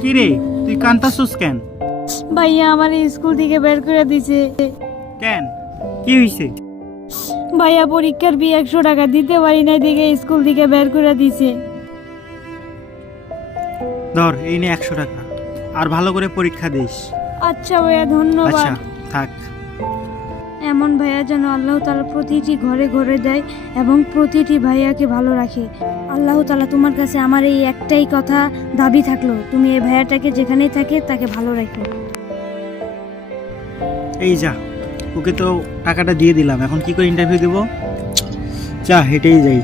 কি রে, তুই কান্তাছস কেন? ভাইয়া আমার স্কুল থেকে বের করে দিছে। কেন, কি হইছে? ভাইয়া পরীক্ষার ফি 100 টাকা দিতে পারি না দেখে স্কুল থেকে বের করে দিছে। ধর, এই নে 100 টাকা, আর ভালো করে পরীক্ষা দিস। আচ্ছা ভাইয়া, ধন্যবাদ। আচ্ছা থাক। এমন ভাইয়া যেন আল্লাহ তাআলা প্রতিটি ঘরে ঘরে দেয় এবং প্রতিটি ভাইয়াকে ভালো রাখে। আল্লাহ তাআলা তোমার কাছে আমার এই একটাই কথা দাবি থাকলো, তুমি এই ভাইয়াটাকে যেখানেই থাকে তাকে ভালো রাখো। এই যা, ওকে তো টাকাটা দিয়ে দিলাম, এখন কি করে ইন্টারভিউ দেব? যা, হেঁটেই যাই।